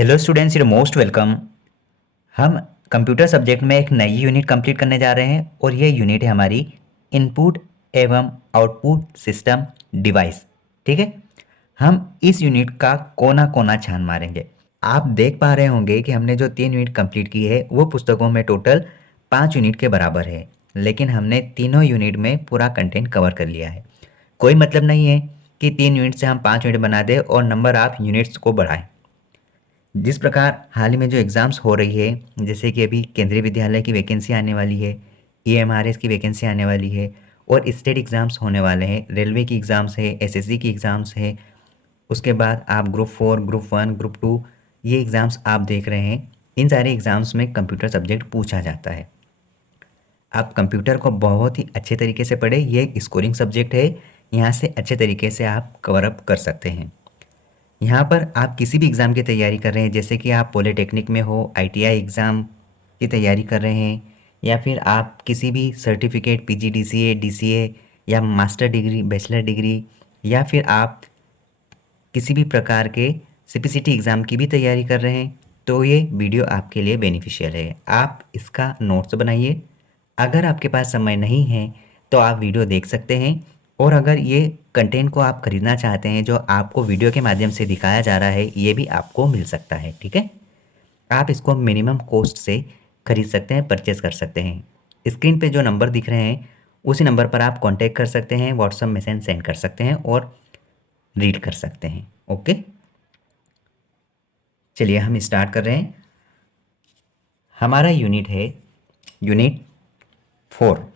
Hello students, you most welcome. हम computer subject में एक नई यूनिट कंप्लीट करने जा रहे हैं और ये यूनिट है हमारी इनपुट एवं आउटपुट सिस्टम डिवाइस। ठीक है, हम इस यूनिट का कोना कोना छान मारेंगे। आप देख पा रहे होंगे कि हमने जो 3 यूनिट कंप्लीट की है वो पुस्तकों में टोटल 5 यूनिट के बराबर है, लेकिन हमने तीनों यूनिट में पूरा कंटेंट कवर कर लिया है। कोई मतलब नहीं है कि 3 यूनिट से हम 5 यूनिट बना दें और नंबर ऑफ यूनिट्स को बढ़ाएं। जिस प्रकार हाल ही में जो एग्ज़ाम्स हो रही है, जैसे कि अभी केंद्रीय विद्यालय की वैकेंसी आने वाली है, ईएमआरएस की वैकेंसी आने वाली है और स्टेट एग्ज़ाम्स होने वाले हैं, रेलवे की एग्ज़ाम्स है, एसएससी की एग्ज़ाम्स है। उसके बाद आप ग्रुप 4, ग्रुप 1, ग्रुप 2 ये एग्ज़ाम्स आप देख रहे हैं। इन सारे एग्ज़ाम्स में कंप्यूटर सब्जेक्ट पूछा जाता है। आप कंप्यूटर को बहुत ही अच्छे तरीके से पढ़ें, ये एक स्कोरिंग सब्जेक्ट है, यहाँ से अच्छे तरीके से आप कवर अप कर सकते हैं। यहाँ पर आप किसी भी एग्ज़ाम की तैयारी कर रहे हैं, जैसे कि आप पॉलिटेक्निक में हो, आईटीआई एग्ज़ाम की तैयारी कर रहे हैं, या फिर आप किसी भी सर्टिफिकेट पीजीडीसीए, डीसीए या मास्टर डिग्री, बैचलर डिग्री, या फिर आप किसी भी प्रकार के सीपीसीटी एग्ज़ाम की भी तैयारी कर रहे हैं, तो ये वीडियो आपके लिए बेनिफिशियल है। आप इसका नोट्स बनाइए। अगर आपके पास समय नहीं है तो आप वीडियो देख सकते हैं, और अगर ये कंटेंट को आप खरीदना चाहते हैं जो आपको वीडियो के माध्यम से दिखाया जा रहा है, ये भी आपको मिल सकता है। ठीक है, आप इसको मिनिमम कॉस्ट से खरीद सकते हैं, परचेज़ कर सकते हैं। स्क्रीन पे जो नंबर दिख रहे हैं उसी नंबर पर आप कांटेक्ट कर सकते हैं, व्हाट्सएप मैसेज सेंड कर सकते हैं और रीड कर सकते हैं। ओके, चलिए हम स्टार्ट कर रहे हैं। हमारा यूनिट है unit 4।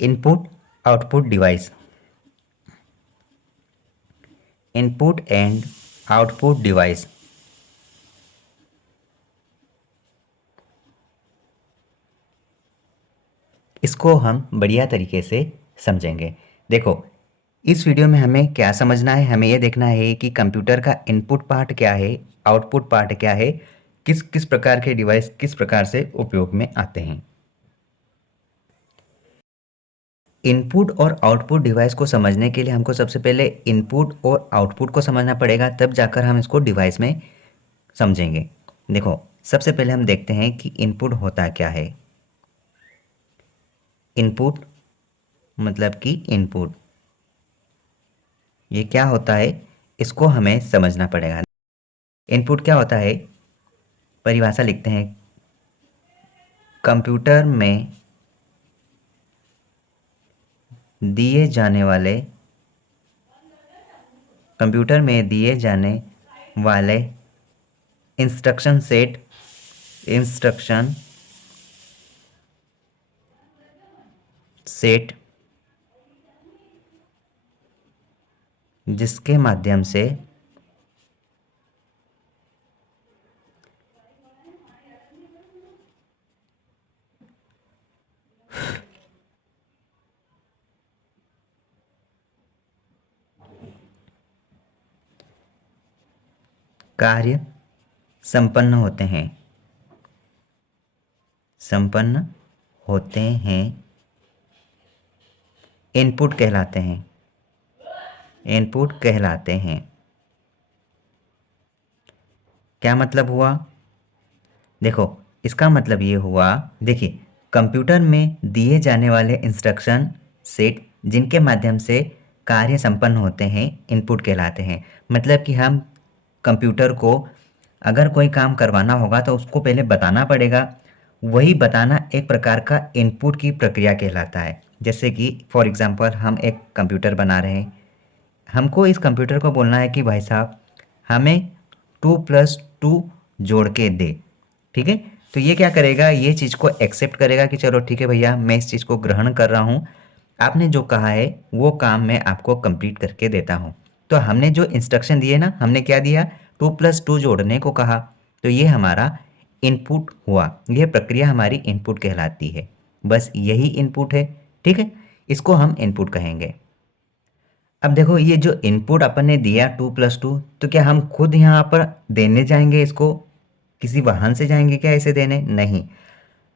Input output device. Input and output device. इसको हम बढ़िया तरीके से समझेंगे। देखो, इस वीडियो में हमें क्या समझना है, हमें यह देखना है कि कंप्यूटर का इनपुट पार्ट क्या है, आउटपुट पार्ट क्या है, किस किस प्रकार के डिवाइस किस प्रकार से उपयोग में आते हैं। इनपुट और आउटपुट डिवाइस को समझने के लिए हमको सबसे पहले इनपुट और आउटपुट को समझना पड़ेगा, तब जाकर हम इसको डिवाइस में समझेंगे। देखो, सबसे पहले हम देखते हैं कि इनपुट होता क्या है। इनपुट मतलब कि इनपुट ये क्या होता है, इसको हमें समझना पड़ेगा। इनपुट क्या होता है, परिभाषा लिखते हैं। कंप्यूटर में दिए जाने वाले कंप्यूटर में दिए जाने वाले इंस्ट्रक्शन सेट जिसके माध्यम से कार्य संपन्न होते हैं, इनपुट कहलाते हैं। क्या मतलब हुआ? देखो, इसका मतलब ये हुआ, देखिए, कंप्यूटर में दिए जाने वाले इंस्ट्रक्शन सेट जिनके माध्यम से कार्य संपन्न होते हैं, इनपुट कहलाते हैं। मतलब कि हम कंप्यूटर को अगर कोई काम करवाना होगा तो उसको पहले बताना पड़ेगा, वही बताना एक प्रकार का इनपुट की प्रक्रिया कहलाता है। जैसे कि फॉर एग्ज़ाम्पल हम एक कंप्यूटर बना रहे हैं, हमको इस कंप्यूटर को बोलना है कि भाई साहब हमें 2+2 जोड़ के दे। ठीक है, तो ये क्या करेगा, ये चीज़ को एक्सेप्ट करेगा कि चलो ठीक है भैया, मैं इस चीज़ को ग्रहण कर रहा हूँ, आपने जो कहा है वो काम मैं आपको कंप्लीट करके देता हूँ। तो हमने जो इंस्ट्रक्शन दिए ना, हमने क्या दिया, 2+2 जोड़ने को कहा, तो ये हमारा इनपुट हुआ। यह प्रक्रिया हमारी इनपुट कहलाती है। बस यही इनपुट है। ठीक है, इसको हम इनपुट कहेंगे। अब देखो, ये जो इनपुट अपन ने दिया 2+2, तो क्या हम खुद यहाँ पर देने जाएंगे इसको किसी वाहन से जाएंगे क्या इसे देने? नहीं,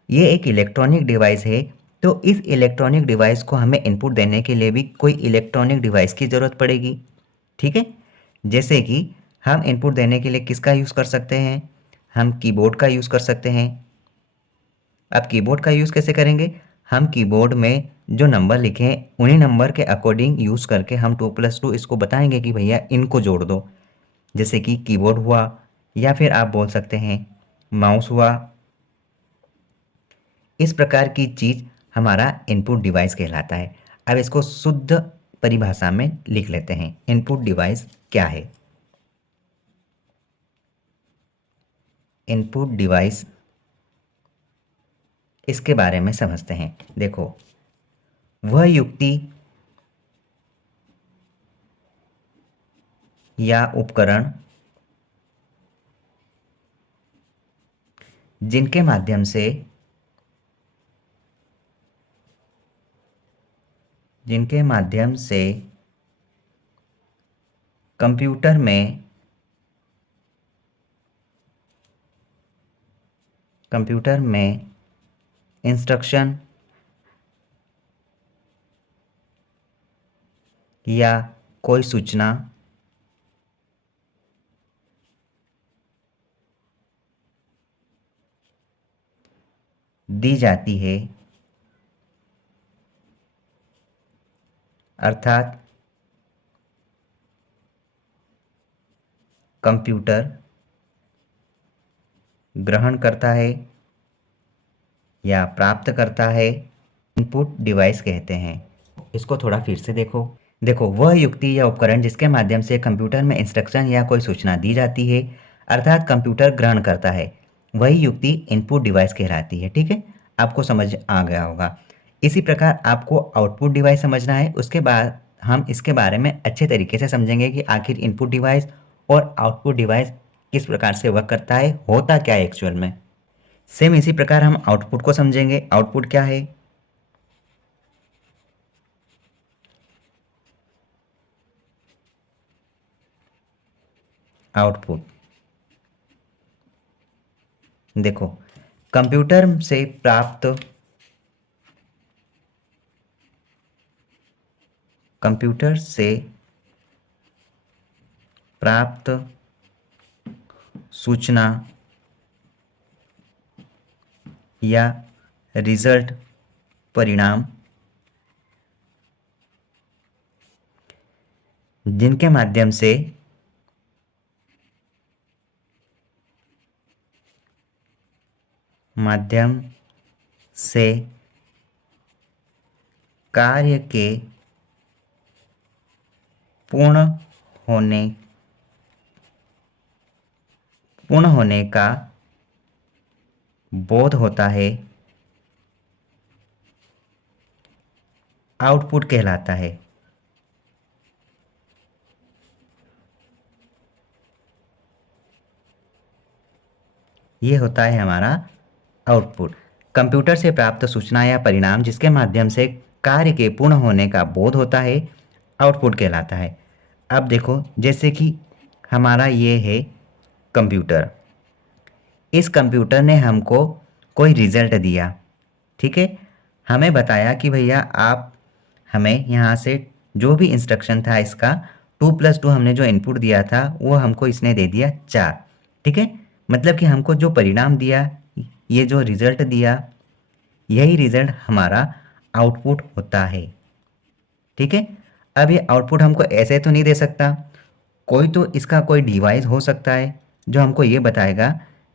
ये एक इलेक्ट्रॉनिक डिवाइस है। तो इस इलेक्ट्रॉनिक डिवाइस को हमें इनपुट देने के लिए भी कोई इलेक्ट्रॉनिक डिवाइस की ज़रूरत पड़ेगी। ठीक है, जैसे कि हम इनपुट देने के लिए किसका यूज़ कर सकते हैं? हम कीबोर्ड का यूज़ कर सकते हैं। अब कीबोर्ड का यूज़ कैसे करेंगे? हम कीबोर्ड में जो नंबर लिखे हैं उन्हीं नंबर के अकॉर्डिंग यूज़ करके हम 2+2 इसको बताएंगे कि भैया इनको जोड़ दो। जैसे कि कीबोर्ड हुआ, या फिर आप बोल सकते हैं माउस हुआ। इस प्रकार की चीज़ हमारा इनपुट डिवाइस कहलाता है। अब इसको शुद्ध परिभाषा में लिख लेते हैं, इनपुट डिवाइस क्या है। इनपुट डिवाइस, इसके बारे में समझते हैं। देखो, वह युक्ति या उपकरण जिनके माध्यम से कंप्यूटर में इंस्ट्रक्शन या कोई सूचना दी जाती है, अर्थात कंप्यूटर ग्रहण करता है या प्राप्त करता है, इनपुट डिवाइस कहते हैं। इसको थोड़ा फिर से देखो, वह युक्ति या उपकरण जिसके माध्यम से कंप्यूटर में इंस्ट्रक्शन या कोई सूचना दी जाती है, अर्थात कंप्यूटर ग्रहण करता है, वही युक्ति इनपुट डिवाइस कहलाती है। ठीक है, आपको समझ आ गया होगा। इसी प्रकार आपको आउटपुट डिवाइस समझना है। उसके बाद हम इसके बारे में अच्छे तरीके से समझेंगे कि आखिर इनपुट डिवाइस और आउटपुट डिवाइस किस प्रकार से वर्क करता है, होता क्या है एक्चुअल में। सेम इसी प्रकार हम आउटपुट को समझेंगे। आउटपुट क्या है? आउटपुट, देखो, कंप्यूटर से प्राप्त सूचना या रिजल्ट, परिणाम, जिनके माध्यम से कार्य के पूर्ण होने का बोध होता है, आउटपुट कहलाता है। ये होता है हमारा आउटपुट। कंप्यूटर से प्राप्त सूचना या परिणाम जिसके माध्यम से कार्य के पूर्ण होने का बोध होता है, आउटपुट कहलाता है। अब देखो, जैसे कि हमारा ये है कंप्यूटर, इस कंप्यूटर ने हमको कोई रिज़ल्ट दिया। ठीक है, हमें बताया कि भैया आप हमें यहाँ से जो भी इंस्ट्रक्शन था इसका 2+2 हमने जो इनपुट दिया था वो हमको इसने दे दिया 4। ठीक है, मतलब कि हमको जो परिणाम दिया, ये जो रिज़ल्ट दिया, यही रिज़ल्ट हमारा आउटपुट होता है। ठीक है, अब ये आउटपुट हमको ऐसे तो नहीं दे सकता, कोई तो इसका कोई डिवाइस हो सकता है जो हमको ये बताएगा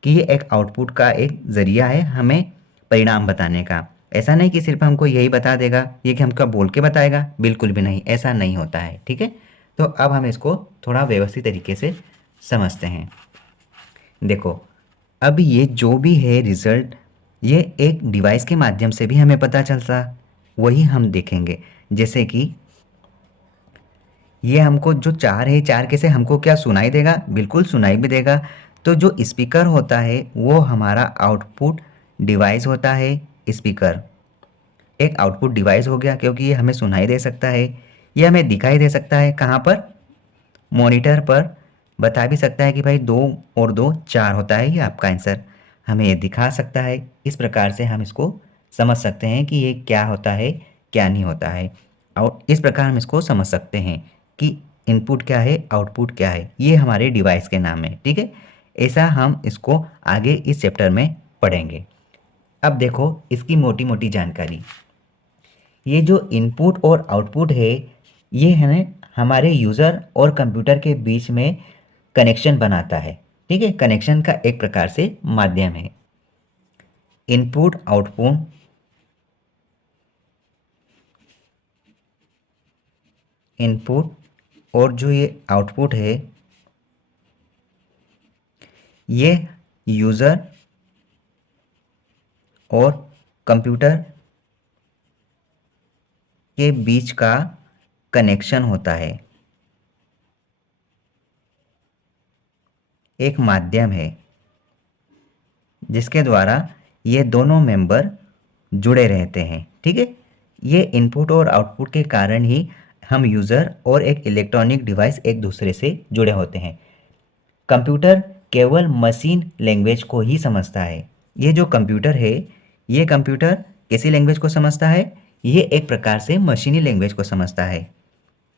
कि ये एक आउटपुट का एक ज़रिया है हमें परिणाम बताने का। ऐसा नहीं कि सिर्फ हमको यही बता देगा, ये कि हमको बोल के बताएगा, बिल्कुल भी नहीं, ऐसा नहीं होता है। ठीक है, तो अब हम इसको थोड़ा व्यवस्थित तरीके से समझते हैं। देखो, अब ये जो भी है रिज़ल्ट, ये एक डिवाइस के माध्यम से भी हमें पता चलता, वही हम देखेंगे। जैसे कि ये हमको जो 4 है, 4 कैसे हमको क्या सुनाई देगा? बिल्कुल सुनाई भी देगा। तो जो स्पीकर होता है वो हमारा आउटपुट डिवाइस होता है। स्पीकर एक आउटपुट डिवाइस हो गया, क्योंकि ये हमें सुनाई दे सकता है, ये हमें दिखाई दे सकता है। कहाँ पर? मॉनिटर पर, बता भी सकता है कि भाई 2 और 2 4 होता है, ये आपका आंसर हमें ये दिखा सकता है। इस प्रकार से हम इसको समझ सकते हैं कि ये क्या होता है, क्या नहीं होता है। और इस प्रकार हम इसको समझ सकते हैं कि इनपुट क्या है, आउटपुट क्या है, ये हमारे डिवाइस के नाम है। ठीक है, ऐसा हम इसको आगे इस चैप्टर में पढ़ेंगे। अब देखो इसकी मोटी मोटी जानकारी। ये जो इनपुट और आउटपुट है, ये है हमारे यूज़र और कंप्यूटर के बीच में कनेक्शन बनाता है। ठीक है, कनेक्शन का एक प्रकार से माध्यम है। इनपुट आउटपुट, इनपुट और जो ये आउटपुट है, ये यूज़र और कंप्यूटर के बीच का कनेक्शन होता है, एक माध्यम है जिसके द्वारा ये दोनों मेंबर जुड़े रहते हैं। ठीक है, ये इनपुट और आउटपुट के कारण ही हम यूज़र और एक इलेक्ट्रॉनिक डिवाइस एक दूसरे से जुड़े होते हैं। कंप्यूटर केवल मशीन लैंग्वेज को ही समझता है। ये जो कंप्यूटर है, ये कंप्यूटर किसी लैंग्वेज को समझता है, ये एक प्रकार से मशीनी लैंग्वेज को समझता है।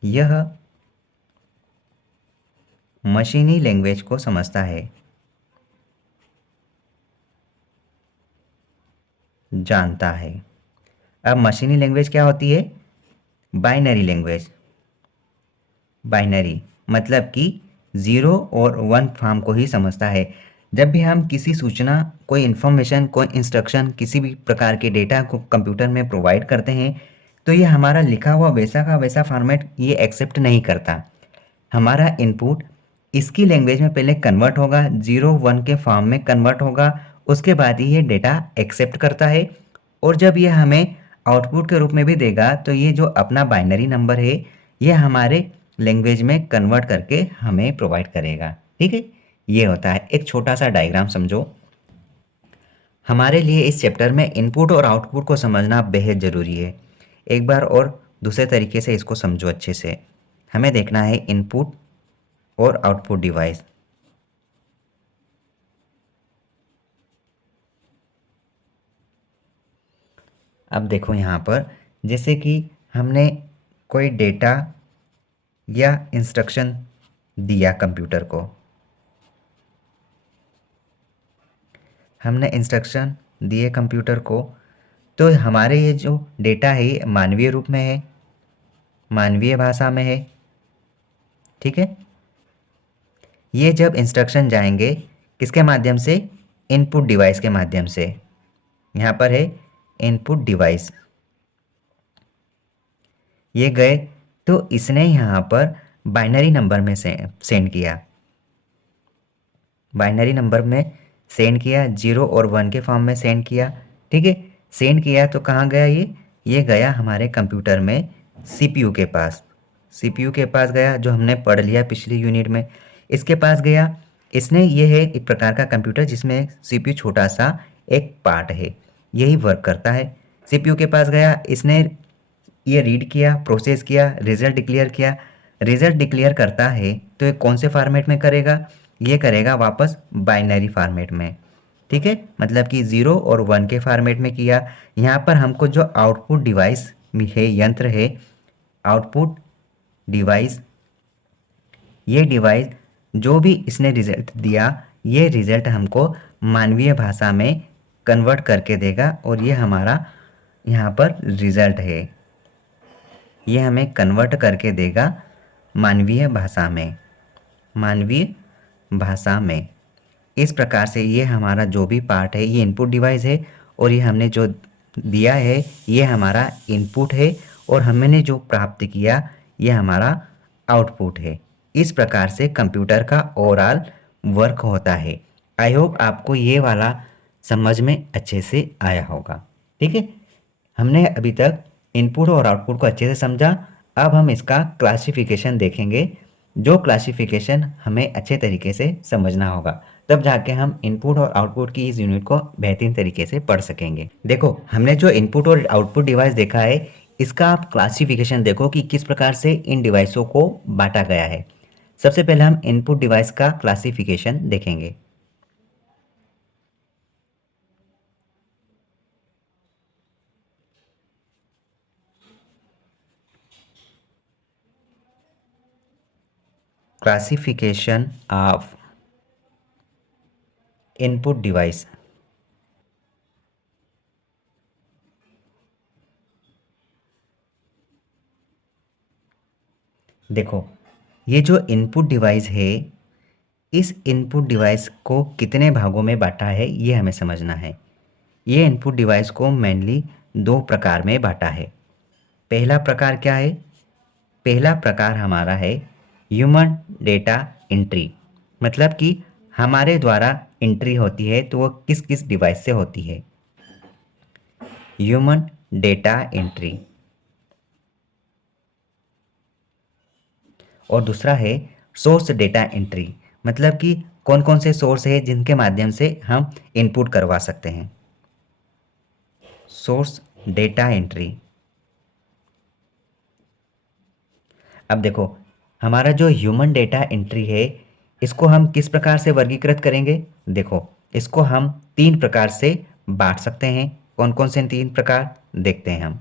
यह मशीनी लैंग्वेज को समझता है, जानता है। अब मशीनी लैंग्वेज क्या होती है? Binary language. बाइनरी मतलब कि 0 और 1 फॉर्म को ही समझता है। जब भी हम किसी सूचना, कोई इन्फॉर्मेशन, कोई इंस्ट्रक्शन, किसी भी प्रकार के डेटा को कंप्यूटर में प्रोवाइड करते हैं, तो ये हमारा लिखा हुआ वैसा का वैसा फॉर्मेट ये एक्सेप्ट नहीं करता। हमारा इनपुट इसकी लैंग्वेज में पहले कन्वर्ट होगा, 0 1 के फॉर्म में कन्वर्ट होगा, उसके बाद ही ये डेटा एक्सेप्ट करता है। और जब ये हमें आउटपुट के रूप में भी देगा, तो ये जो अपना बाइनरी नंबर है, ये हमारे लैंग्वेज में कन्वर्ट करके हमें प्रोवाइड करेगा। ठीक है, ये होता है। एक छोटा सा डायग्राम समझो। हमारे लिए इस चैप्टर में इनपुट और आउटपुट को समझना बेहद ज़रूरी है। एक बार और दूसरे तरीके से इसको समझो अच्छे से। हमें देखना है इनपुट और आउटपुट डिवाइस। अब देखो यहाँ पर, जैसे कि हमने कोई डेटा या इंस्ट्रक्शन दिया कंप्यूटर को, हमने इंस्ट्रक्शन दिए कंप्यूटर को, तो हमारे ये जो डेटा है ये मानवीय रूप में है, मानवीय भाषा में है। ठीक है, ये जब इंस्ट्रक्शन जाएंगे किसके माध्यम से? इनपुट डिवाइस के माध्यम से। यहाँ पर है इनपुट डिवाइस, ये गए तो इसने यहाँ पर बाइनरी नंबर में से सेंड किया, बाइनरी नंबर में सेंड किया, 0 और 1 के फॉर्म में सेंड किया। ठीक है, सेंड किया तो कहाँ गया ये गया हमारे कंप्यूटर में सीपीयू के पास। सीपीयू के पास गया, जो हमने पढ़ लिया पिछली यूनिट में, इसके पास गया। इसने, ये है एक प्रकार का कंप्यूटर जिसमें सीपीयू छोटा सा एक पार्ट है, यही वर्क करता है। सीपीयू के पास गया, इसने ये रीड किया, प्रोसेस किया, रिजल्ट डिक्लेयर किया। रिजल्ट डिक्लेयर करता है तो ये कौन से फॉर्मेट में करेगा? ये करेगा वापस बाइनरी फॉर्मेट में। ठीक है, मतलब कि 0 और 1 के फॉर्मेट में किया। यहाँ पर हमको जो आउटपुट डिवाइस है, यंत्र है, आउटपुट डिवाइस, ये डिवाइस जो भी इसने रिजल्ट दिया, ये रिजल्ट हमको मानवीय भाषा में कन्वर्ट करके देगा, और ये हमारा यहाँ पर रिजल्ट है, ये हमें कन्वर्ट करके देगा मानवीय भाषा में, मानवीय भाषा में। इस प्रकार से ये हमारा जो भी पार्ट है, ये इनपुट डिवाइस है, और ये हमने जो दिया है ये हमारा इनपुट है, और हमने जो प्राप्त किया ये हमारा आउटपुट है। इस प्रकार से कंप्यूटर का ओवरऑल वर्क होता है। आई होप आपको ये वाला समझ में अच्छे से आया होगा। ठीक है, हमने अभी तक इनपुट और आउटपुट को अच्छे से समझा। अब हम इसका क्लासिफिकेशन देखेंगे, जो क्लासिफिकेशन हमें अच्छे तरीके से समझना होगा, तब जाके हम इनपुट और आउटपुट की इस यूनिट को बेहतरीन तरीके से पढ़ सकेंगे। देखो, हमने जो इनपुट और आउटपुट डिवाइस देखा है, इसका आप क्लासिफिकेशन देखो कि किस प्रकार से इन डिवाइसों को बांटा गया है। सबसे पहले हम इनपुट डिवाइस का क्लासिफिकेशन देखेंगे। Classification of input device. देखो, ये जो इनपुट डिवाइस है, इस इनपुट डिवाइस को कितने भागों में बांटा है ये हमें समझना है। ये इनपुट डिवाइस को मेनली दो प्रकार में बांटा है। पहला प्रकार क्या है? पहला प्रकार हमारा है ह्यूमन डेटा एंट्री, मतलब कि हमारे द्वारा एंट्री होती है तो वो किस किस डिवाइस से होती है। Human data entry. और दूसरा है सोर्स डेटा एंट्री, मतलब कि कौन कौन से सोर्स है जिनके माध्यम से हम इनपुट करवा सकते हैं। Source data entry. अब देखो, हमारा जो ह्यूमन डेटा एंट्री है, इसको हम किस प्रकार से वर्गीकृत करेंगे? देखो, इसको हम तीन प्रकार से बांट सकते हैं। कौन कौन से तीन प्रकार देखते हैं हम।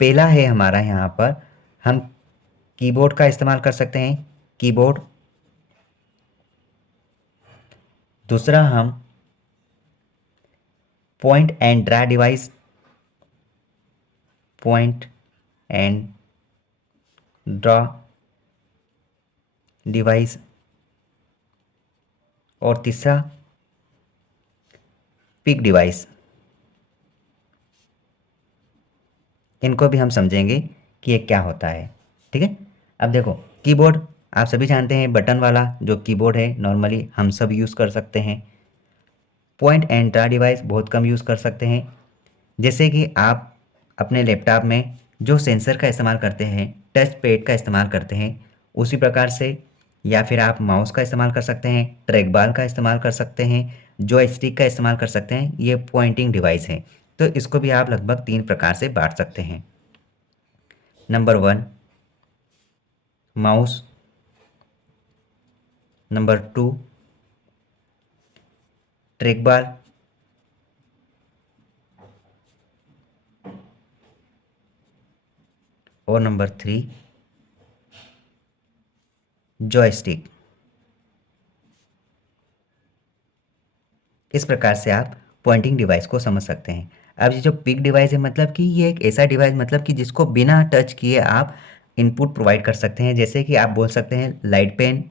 पहला है हमारा यहाँ पर, हम कीबोर्ड का इस्तेमाल कर सकते हैं, कीबोर्ड। दूसरा हम point and draw device, point and draw device. और तीसरा पिक डिवाइस। इनको भी हम समझेंगे कि ये क्या होता है। ठीक है। अब देखो, कीबोर्ड आप सभी जानते हैं, बटन वाला जो कीबोर्ड है नॉर्मली हम सब यूज़ कर सकते हैं। पॉइंट एंड ड्रा डिवाइस बहुत कम यूज़ कर सकते हैं। जैसे कि आप अपने लैपटॉप में जो सेंसर का इस्तेमाल करते हैं, टच पैड का इस्तेमाल करते हैं, उसी प्रकार से, या फिर आप माउस का इस्तेमाल कर सकते हैं, ट्रैक बॉल का इस्तेमाल कर सकते हैं, जॉयस्टिक का इस्तेमाल कर सकते हैं। ये पॉइंटिंग डिवाइस है। तो इसको भी आप लगभग तीन प्रकार से बांट सकते हैं। Number 1 mouse, number 2 track ball, और नंबर 3 जॉयस्टिक। इस प्रकार से आप पॉइंटिंग डिवाइस को समझ सकते हैं। अब ये जो पिक डिवाइस है, मतलब कि ये एक ऐसा डिवाइस, मतलब कि जिसको बिना टच किए आप इनपुट प्रोवाइड कर सकते हैं। जैसे कि आप बोल सकते हैं लाइट पेन,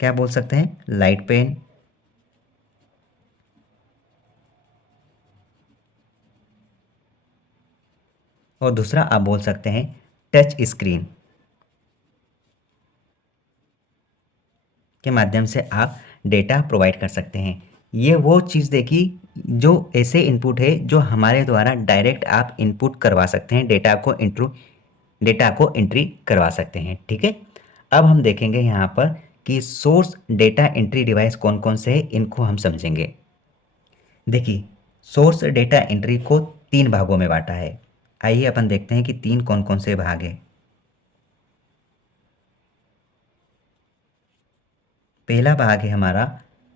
क्या बोल सकते हैं? Light pen. और दूसरा आप बोल सकते हैं टच स्क्रीन, के माध्यम से आप डेटा प्रोवाइड कर सकते हैं। ये वो चीज़ देखी जो ऐसे इनपुट है जो हमारे द्वारा डायरेक्ट आप इनपुट करवा सकते हैं, डेटा को एंट्री करवा सकते हैं। ठीक है। अब हम देखेंगे यहाँ पर कि सोर्स डेटा एंट्री डिवाइस कौन कौन से हैं, इनको हम समझेंगे। देखिए, सोर्स डेटा एंट्री को तीन भागों में बांटा है। आइए अपन देखते हैं कि तीन कौन कौन से भाग हैं। पहला भाग है हमारा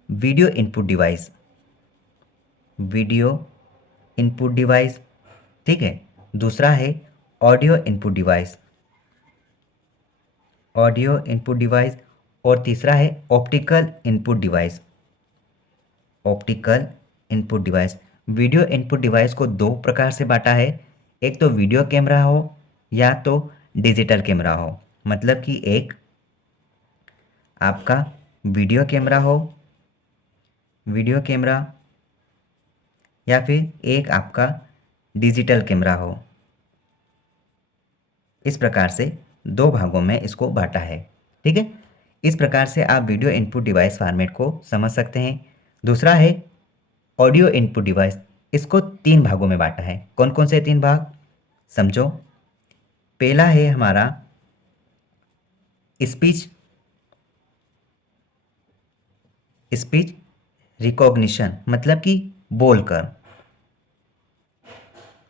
video input device, video input device. ठीक है। दूसरा है audio input device, audio input device. और तीसरा है optical input device, optical input device. Video input device को दो प्रकार से बांटा है। एक तो वीडियो कैमरा हो या तो डिजिटल कैमरा हो, मतलब कि एक आपका वीडियो कैमरा हो, वीडियो कैमरा, या फिर एक आपका डिजिटल कैमरा हो। इस प्रकार से दो भागों में इसको बांटा है। ठीक है। इस प्रकार से आप वीडियो इनपुट डिवाइस फॉर्मेट को समझ सकते हैं। दूसरा है ऑडियो इनपुट डिवाइस, इसको तीन भागों में बांटा है। कौन कौन से तीन भाग समझो। पहला है हमारा स्पीच, स्पीच रिकॉग्निशन, मतलब कि बोलकर,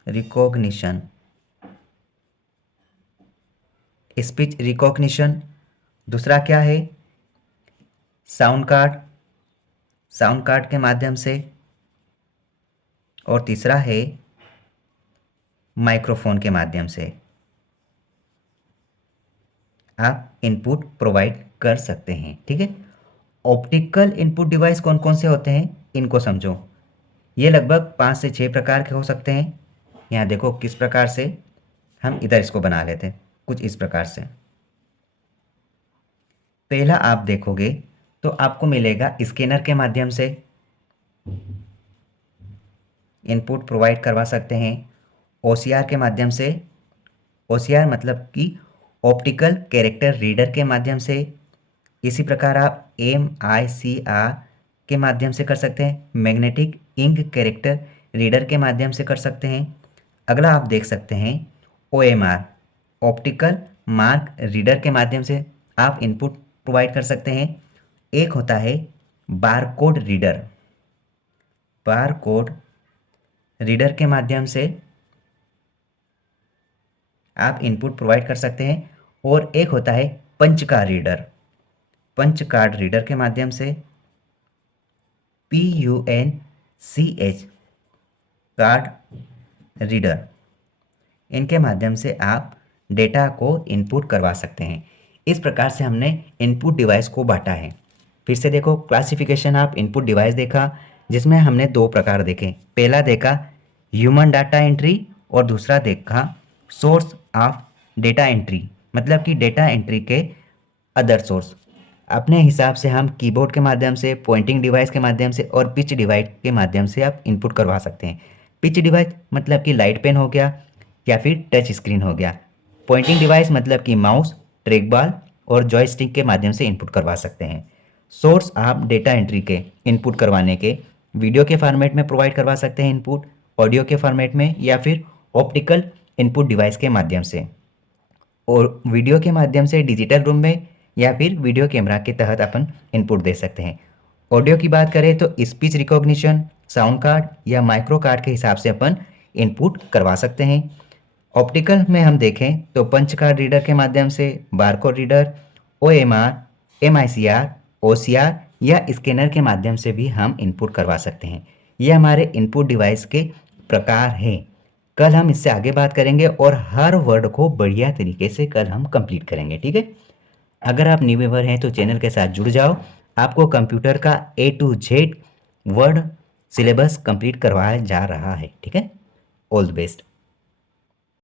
रिकॉग्निशन। स्पीच रिकॉग्निशन, दूसरा क्या है साउंड कार्ड, साउंड कार्ड के माध्यम से, और तीसरा है माइक्रोफोन के माध्यम से आप इनपुट प्रोवाइड कर सकते हैं। ठीक है, ऑप्टिकल इनपुट डिवाइस कौन कौन से होते हैं इनको समझो। ये लगभग 5 से 6 प्रकार के हो सकते हैं। यहाँ देखो किस प्रकार से हम इधर इसको बना लेते हैं, कुछ इस प्रकार से। पहला आप देखोगे तो आपको मिलेगा स्कैनर के माध्यम से इनपुट प्रोवाइड करवा सकते हैं, ओसीआर के माध्यम से, ओसीआर मतलब कि ऑप्टिकल कैरेक्टर रीडर के माध्यम से, इसी प्रकार आप MICR के माध्यम से कर सकते हैं, मैग्नेटिक इंक कैरेक्टर रीडर के माध्यम से कर सकते हैं। अगला आप देख सकते हैं OMR, ऑप्टिकल मार्क रीडर के माध्यम से आप इनपुट प्रोवाइड कर सकते हैं। एक होता है बारकोड रीडर, बारकोड रीडर के माध्यम से आप इनपुट प्रोवाइड कर सकते हैं। और एक होता है punch card reader, punch card reader के माध्यम से PUNCH कार्ड रीडर, इनके माध्यम से आप डेटा को इनपुट करवा सकते हैं। इस प्रकार से हमने इनपुट डिवाइस को बांटा है। फिर से देखो क्लासिफिकेशन, आप इनपुट डिवाइस देखा जिसमें हमने 2 प्रकार देखे। पहला देखा ह्यूमन डाटा एंट्री और दूसरा देखा सोर्स ऑफ डेटा एंट्री, मतलब कि डेटा एंट्री के अदर सोर्स। अपने हिसाब से हम कीबोर्ड के माध्यम से, पॉइंटिंग डिवाइस के माध्यम से और पिच डिवाइस के माध्यम से आप इनपुट करवा सकते हैं। पिच डिवाइस मतलब कि लाइट पेन हो गया या फिर टच स्क्रीन हो गया। पॉइंटिंग डिवाइस मतलब कि माउस, ट्रैक बॉल और जॉयस्टिक के माध्यम से इनपुट करवा सकते हैं। सोर्स आप डेटा एंट्री के इनपुट करवाने के वीडियो के फॉर्मेट में प्रोवाइड करवा सकते हैं इनपुट, ऑडियो के फॉर्मेट में, या फिर ऑप्टिकल इनपुट डिवाइस के माध्यम से, और वीडियो के माध्यम से डिजिटल रूम में या फिर वीडियो कैमरा के तहत अपन इनपुट दे सकते हैं। ऑडियो की बात करें तो स्पीच रिकॉग्निशन, साउंड कार्ड या माइक्रो कार्ड के हिसाब से अपन इनपुट करवा सकते हैं। ऑप्टिकल में हम देखें तो पंच कार्ड रीडर के माध्यम से, barcode reader, OMR, MICR, OCR या स्कैनर के माध्यम से भी हम इनपुट करवा सकते हैं। ये हमारे इनपुट डिवाइस के प्रकार हैं। कल हम इससे आगे बात करेंगे और हर वर्ड को बढ़िया तरीके से कल हम कंप्लीट करेंगे। ठीक है, अगर आप न्यू व्यूअर हैं तो चैनल के साथ जुड़ जाओ। आपको कंप्यूटर का A to Z word syllabus complete करवाया जा रहा है। ठीक है, ऑल द बेस्ट।